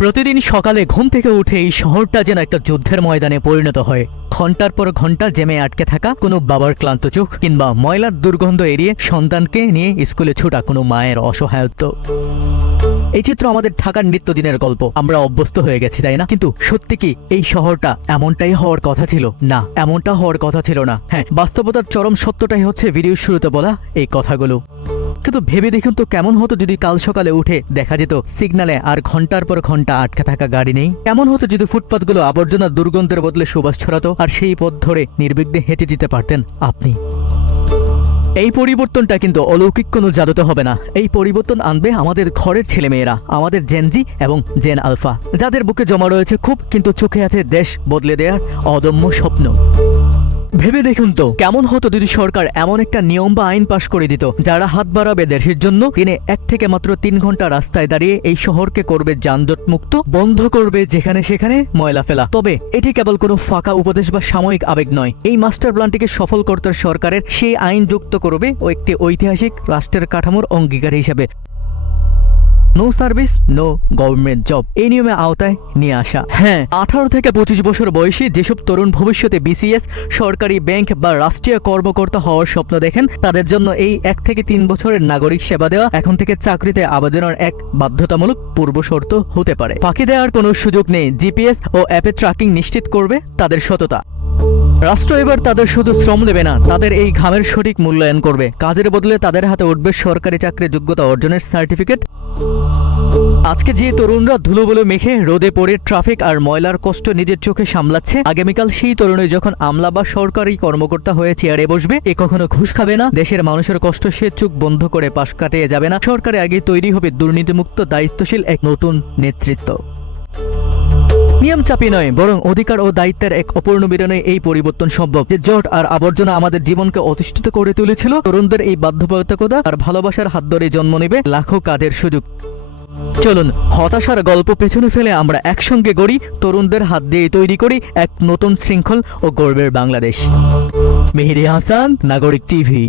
প্রতিদিন সকালে ঘুম থেকে উঠে এই শহরটা যেন একটা যুদ্ধের ময়দানে পরিণত হয়। ঘন্টার পর ঘন্টা জেমে আটকে থাকা কোনো বাবার ক্লান্ত চোখ, কিংবা ময়লার দুর্গন্ধ এড়িয়ে সন্তানকে নিয়ে স্কুলে ছোটা কোনো মায়ের অসহায়ত্ব। এই চিত্র আমাদের ঢাকার নিত্যদিনের গল্প। আমরা অভ্যস্ত হয়ে গেছি, তাই না? কিন্তু সত্যি কি এই শহরটা এমনটাই হওয়ার কথা ছিল? না, এমনটা হওয়ার কথা ছিল না। হ্যাঁ, বাস্তবতার চরম সত্যটাই হচ্ছে ভিডিওর শুরুতে বলা এই কথাগুলো। কিন্তু ভেবে দেখুন তো, কেমন হতো যদি কাল সকালে উঠে দেখা যেত সিগন্যালে আর ঘন্টার পর ঘন্টা আটকে থাকা গাড়ি নেই? কেমন হতো যদি ফুটপাতগুলো আবর্জনার দুর্গন্ধের বদলে সুবাস ছড়াতো, আর সেই পথ ধরে নির্বিঘ্নে হেঁটে যেতে পারতেন আপনি? এই পরিবর্তনটা কিন্তু অলৌকিক কোনো জাদুতে হবে না। এই পরিবর্তন আনবে আমাদের ঘরের ছেলেমেয়েরা, আমাদের জেনজি এবং জেন আলফা, যাদের বুকে জমা রয়েছে খুব, কিন্তু চোখে আছে দেশ বদলে দেওয়ার অদম্য স্বপ্ন। ভেবে দেখুন তো, কেমন হতো যদি সরকার এমন একটা নিয়ম বা আইন পাশ করে দিত, যারা হাত বাড়াবে দেশের জন্য দিনে 1 থেকে মাত্র 3 ঘন্টা রাস্তায় দাঁড়িয়ে এই শহরকে করবে যানজট মুক্ত, বন্ধ করবে যেখানে সেখানে ময়লা ফেলা। তবে এটি কেবল কোনো ফাঁকা উপদেশ বা সাময়িক আবেগ নয়। এই মাস্টার প্ল্যানটিকে সফল করতে সরকারের সেই আইন যুক্ত করবে ও একটি ঐতিহাসিক রাষ্ট্রের কাঠামোর অঙ্গীকার হিসেবে no service no government job এই নিয়মে আওতায় নিয়ে আসা। হ্যাঁ, 18 থেকে 25 বছর বয়সী যেসব তরুণ ভবিষ্যতে বিসিএস, সরকারি ব্যাংক বা রাষ্ট্রীয় কর্মকর্তা হওয়ার স্বপ্ন দেখেন, তাদের জন্য এই 1 থেকে 3 বছরের নাগরিক সেবা দেওয়া এখন থেকে চাকরিতে আবেদনের এক বাধ্যতামূলক পূর্বশর্ত হতে পারে। ফাঁকি দেওয়ার কোনো সুযোগ নেই। জিপিএস ও অ্যাপে ট্র্যাকিং নিশ্চিত করবে তাদের সততা। রাষ্ট্র এবার তাদের শুধু শ্রম দেবে না, তাদের এই ঘামের সঠিক মূল্যায়ন করবে। কাজের বদলে তাদের হাতে উঠবে সরকারি চাকরির যোগ্যতা অর্জনের সার্টিফিকেট। আজকে যে তরুণরা ধুলোবলে মেখে রোদে পড়ে ট্রাফিক আর ময়লার কষ্ট নিজের চোখে সামলাচ্ছে, আগামীকাল সেই তরুণী যখন আমলা বা সরকারি কর্মকর্তা হয়ে চেয়ারে বসবে, এ কখনো ঘুষ খাবে না, দেশের মানুষের কষ্ট সে চোখ বন্ধ করে পাশ কাটিয়ে যাবে না। সরকারে আগে তৈরি হবে দুর্নীতিমুক্ত দায়িত্বশীল এক নতুন নেতৃত্ব। নিয়ম চাপি নয়, বরং অধিকার ও দায়িত্বের এক অপূর্ণ মিলনে এই পরিবর্তন সম্ভব। যে জট আর আবর্জনা আমাদের জীবনকে অতিষ্ঠিত করে তুলেছিল, তরুণদের এই বাধ্যবাধকতা আর ভালোবাসার হাত ধরে জন্ম নেবে লাখো কাজের সুযোগ। চলুন হতাশার গল্প পেছনে ফেলে আমরা একসঙ্গে গড়ি, তরুণদের হাত দিয়ে তৈরি করি এক নতুন শৃঙ্খল ও গর্বের বাংলাদেশ। মেহেদী হাসান, নাগরিক টিভি।